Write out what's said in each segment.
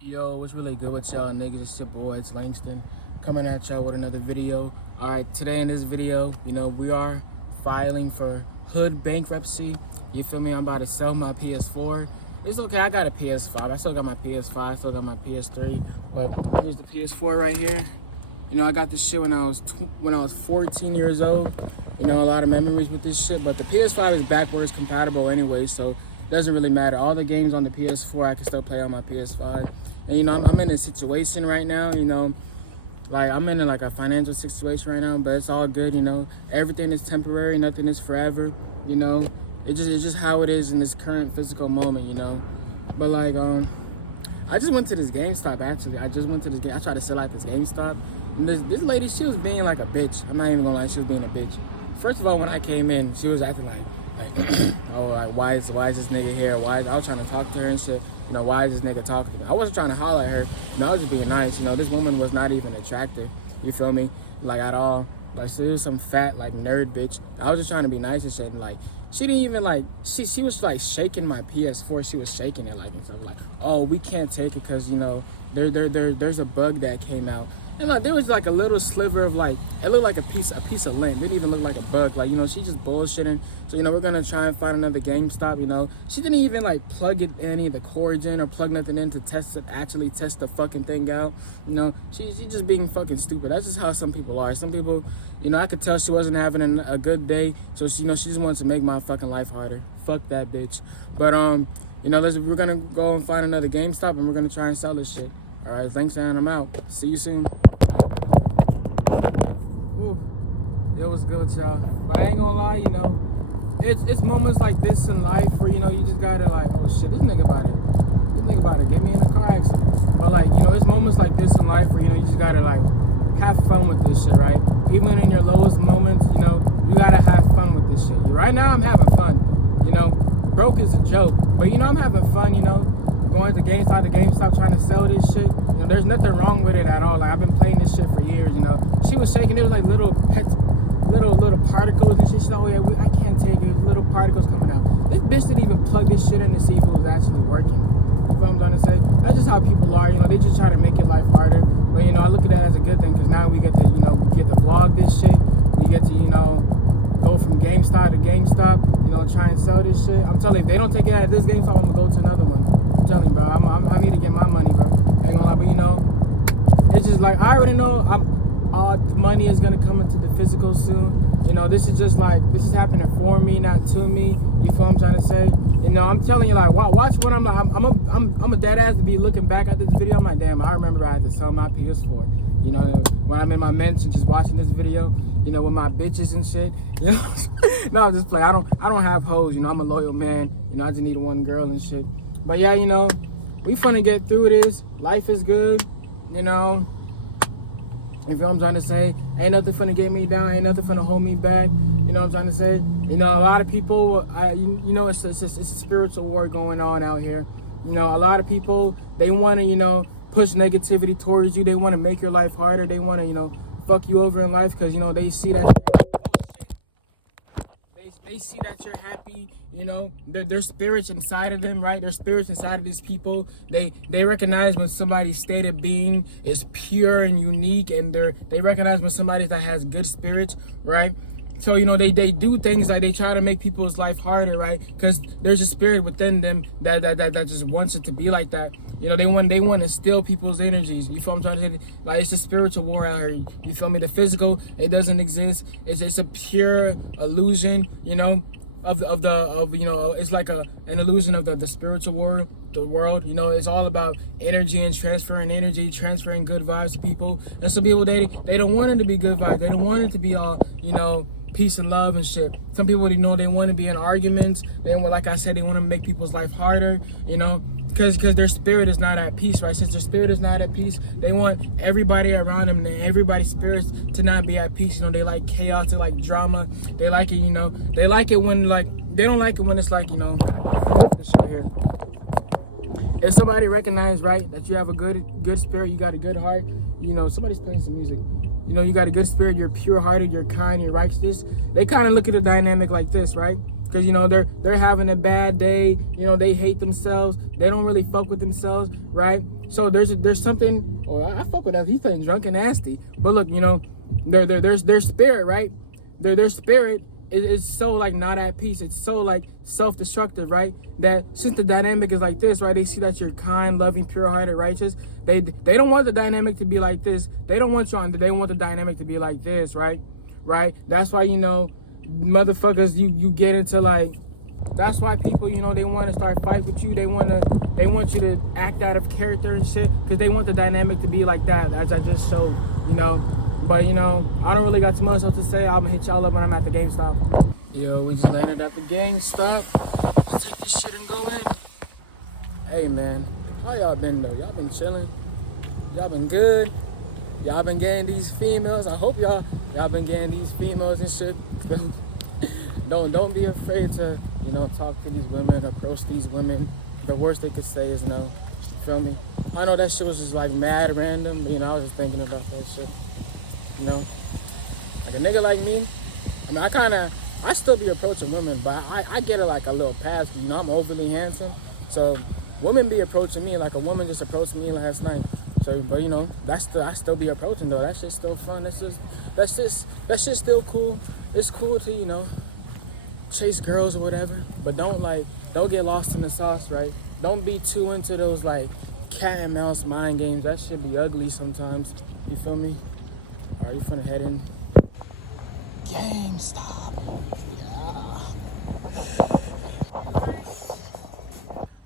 Yo, what's really good with y'all niggas? It's your boy, it's Langston, coming at y'all with another video. Alright, today in this video, we are filing for hood bankruptcy. You feel me? I'm about to sell my PS4. It's okay, I got a PS5. I still got my PS5, still got my PS3. But here's the PS4 right here. I got this shit when I was 14 years old. A lot of memories with this shit. But the PS5 is backwards compatible anyway, so it doesn't really matter. All the games on the PS4 I can still play on my PS5. And I'm in a situation right now. Like I'm in like a financial situation right now, but it's all good. Everything is temporary, nothing is forever. It's just how it is in this current physical moment. But like I just went to this GameStop actually. I tried to sell at this GameStop. And this lady, she was being like a bitch. I'm not even gonna lie, she was being a bitch. First of all, when I came in, she was acting like oh, like why is this nigga here? I was trying to talk to her and shit. Why is this nigga talking to me? I wasn't trying to holler at her. I was just being nice. This woman was not even attractive. You feel me? Like at all. Like she was some fat like nerd bitch. I was just trying to be nice and shit. And like she didn't even like she was like shaking my PS4. She was shaking it like and stuff like, oh, we can't take it because there's a bug that came out. And like there was like a little sliver of like it looked like a piece of lint. It didn't even look like a bug. Like she just bullshitting. So we're gonna try and find another GameStop. She didn't even like plug any of the cords in or plug nothing in to actually test the fucking thing out. She's just being fucking stupid. That's just how some people are. Some people, I could tell she wasn't having a good day. So she just wants to make my fucking life harder. Fuck that bitch. But we're gonna go and find another GameStop and we're gonna try and sell this shit. All right, thanks, and I'm out. See you soon. It was good with y'all. But I ain't gonna lie, it's moments like this in life where, you just gotta like, oh shit, this nigga about to get me in a car accident. But like, it's moments like this in life where, you just gotta like have fun with this shit, right? Even in your lowest moments, you gotta have fun with this shit. Right now I'm having fun, broke is a joke. But I'm having fun, going to GameStop trying to sell this shit. There's nothing wrong with it at all. Like I've been playing this shit for years, She was shaking, it was like little particles and shit. She's like, oh yeah, I can't take it. Little particles coming out. This bitch didn't even plug this shit in to see if it was actually working. You feel what I'm trying to say? That's just how people are, they just try to make your life harder. But I look at that as a good thing because now we get to, vlog this shit. We get to, go from GameStop to GameStop, try and sell this shit. I'm telling you, if they don't take it out of this GameStop, I'm gonna go to another one. I'm telling you, bro. I need to get my money, bro. I ain't gonna lie, but it's just like I already know all money is gonna come into the physical soon. This is happening for me, not to me. You feel what I'm trying to say? I'm telling you, like, watch what I'm a dead ass to be looking back at this video. I'm like, damn, I remember I had to sell my PS4. When I'm in my mansion just watching this video, with my bitches and shit. No, I'm just playing. I don't have hoes. I'm a loyal man. I just need one girl and shit. But yeah, we finna get through this. Life is good. You feel what I'm trying to say? Ain't nothing finna get me down. Ain't nothing finna hold me back. You know what I'm trying to say? A lot of people, it's a spiritual war going on out here. A lot of people, they want to, push negativity towards you. They want to make your life harder. They want to, fuck you over in life because, they see that they see that you're happy, their spirits inside of them, right? Their spirits inside of these people. They recognize when somebody's state of being is pure and unique, and they recognize when somebody that has good spirits, right? So, they do things like they try to make people's life harder, right? Because there's a spirit within them that just wants it to be like that. They want to steal people's energies. You feel what I'm trying to say? Like, it's a spiritual war out here. You feel me? The physical, it doesn't exist. It's a pure illusion, it's like an illusion of the spiritual world, the world. It's all about energy and transferring energy, transferring good vibes to people. And some people, they don't want it to be good vibes. They don't want it to be all, peace and love and shit. Some people, they want to be in arguments. Like I said, they want to make people's life harder, because their spirit is not at peace, right? Since their spirit is not at peace, they want everybody around them and everybody's spirits to not be at peace. They like chaos, they like drama, they like it, they like it when, like, they don't like it when it's like, this shit here. If somebody recognize, right, that you have a good spirit, you got a good heart, somebody's playing some music. You got a good spirit, you're pure-hearted, you're kind, you're righteous. They kind of look at a dynamic like this, right? Because, they're having a bad day, they hate themselves, they don't really fuck with themselves, right? So there's something. Or I fuck with that. He's playing drunk and nasty. But look, you know, their spirit, right? Their spirit is so like not at peace. It's so like self-destructive, right? That since the dynamic is like this, right? They see that you're kind, loving, pure-hearted, righteous. They don't want the dynamic to be like this. They don't want you on. They want the dynamic to be like this, right? Right? That's why, you know, motherfuckers, you get into like. That's why people, you know, they want to start fight with you. They want you to act out of character and shit, because they want the dynamic to be like that, as I just showed, you know. But, you know, I don't really got too much else to say. I'm gonna hit y'all up when I'm at the GameStop. Yo, we just landed at the GameStop. Let's take this shit and go in. Hey, man, how y'all been though? Y'all been chilling? Y'all been good? Y'all been getting these females? I hope y'all been getting these females and shit. Don't be afraid to, you know, talk to these women, approach these women. The worst they could say is no. You feel me? I know that shit was just like mad random, but, you know, I was just thinking about that shit. You know? Like a nigga like me, I mean, I still be approaching women, but I get it like a little pass, you know, I'm overly handsome. So women be approaching me like a woman just approached me last night. So, but, you know, I still be approaching though. That shit's still fun. That shit's still cool. It's cool to, you know, chase girls or whatever, but don't get lost in the sauce, right? Don't be too into those like cat and mouse mind games. That shit be ugly sometimes. You feel me? Alright, you finna head in GameStop. Yeah.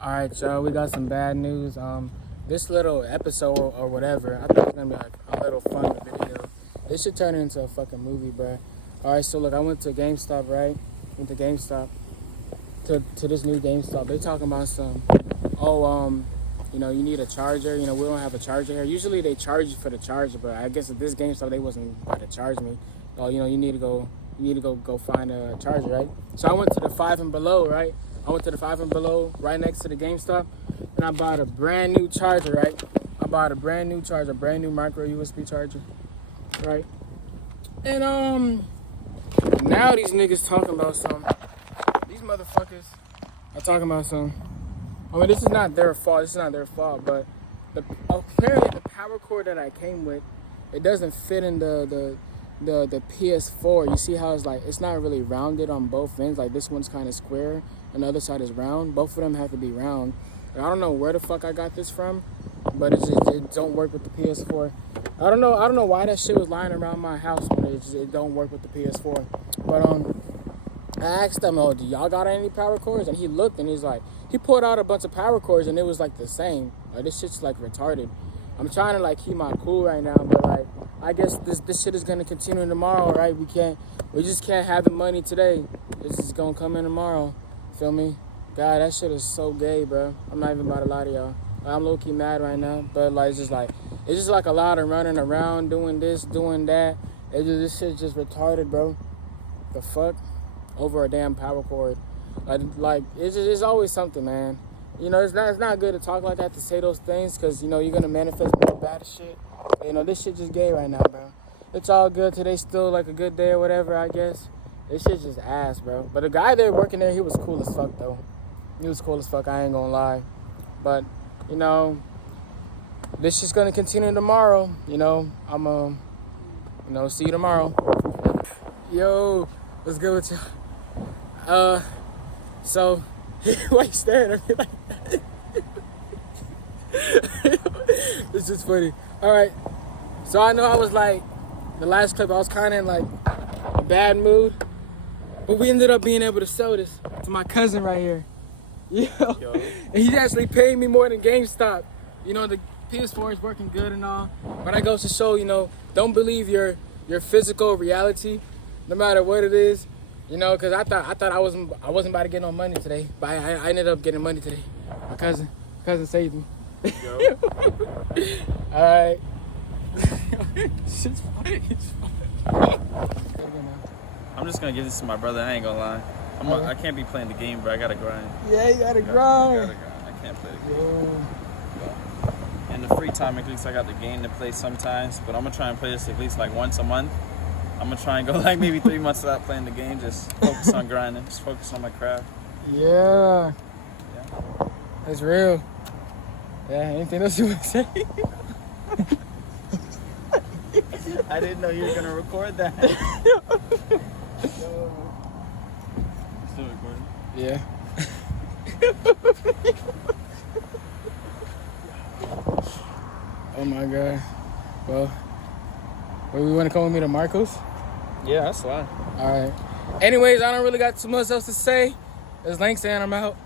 Alright, y'all, we got some bad news. This little episode or whatever, I think it's gonna be like a little fun video. This should turn into a fucking movie, bro. Alright, so look, I went to GameStop, right? Went to GameStop, to this new GameStop. They talking about some, you know, you need a charger. You know, we don't have a charger here. Usually they charge you for the charger, but I guess at this GameStop they wasn't about to charge me. Oh, you know, you need to go find a charger, right? So I went to the Five and Below, right? I went to the Five and Below right next to the GameStop, and I bought a brand new charger, right? I bought a brand new charger, brand new micro USB charger, right? And now these niggas talking about something. These motherfuckers are talking about something. I mean, this is not their fault. This is not their fault, but apparently the power cord that I came with, it doesn't fit in the PS4. You see how it's like, it's not really rounded on both ends. Like this one's kind of square and the other side is round. Both of them have to be round. And I don't know where the fuck I got this from, but it don't work with the PS4. I don't know why that shit was lying around my house, but it don't work with the PS4. But I asked him, "Oh, do y'all got any power cords?" And he looked and he's like, he pulled out a bunch of power cords and it was like the same. Like this shit's like retarded. I'm trying to like keep my cool right now, but like I guess this shit is gonna continue tomorrow, right? We just can't have the money today. This is gonna come in tomorrow. Feel me? God, that shit is so gay, bro. I'm not even about to lie to y'all. I'm low-key mad right now, but like it's just like a lot of running around, doing this, doing that. This shit's just retarded, bro. The fuck? Over a damn power cord. Like it's always something, man. You know, it's not good to talk like that, to say those things, because, you know, you're gonna manifest more bad shit. You know, this shit just gay right now, bro. It's all good. Today's still like a good day or whatever, I guess. This shit's just ass, bro. But the guy there working there, he was cool as fuck, though. He was cool as fuck, I ain't gonna lie. But, you know, this shit's gonna continue tomorrow. You know, see you tomorrow. Yo, what's good with y'all? So, why you staring at me like that? It's just funny. Alright, so I know I was like, the last clip, I was kind of in like a bad mood. But we ended up being able to sell this to my cousin right here. Yo. And he's actually paying me more than GameStop. You know, the PS4 is working good and all. But I goes to show, you know, don't believe your physical reality, no matter what it is. You know, because I thought I wasn't about to get no money today. But I ended up getting money today. My cousin saved me. Yo. Alright. It's funny. I'm just gonna give this to my brother. I ain't gonna lie. I can't be playing the game, bro. I gotta grind. Yeah, you gotta grind. I can't play the game. In the free time, at least I got the game to play sometimes. But I'm gonna try and play this at least like once a month. I'm gonna try and go like maybe 3 months without playing the game. Just focus on grinding. Just focus on my craft. Yeah. That's real. Yeah, anything else you want to say? I didn't know you were gonna record that. Still recording? Yeah. Oh my god. Well, where we want to come with me to Marcos? Yeah, that's fine. All right. Anyways, I don't really got too much else to say. It's Langston, I'm out.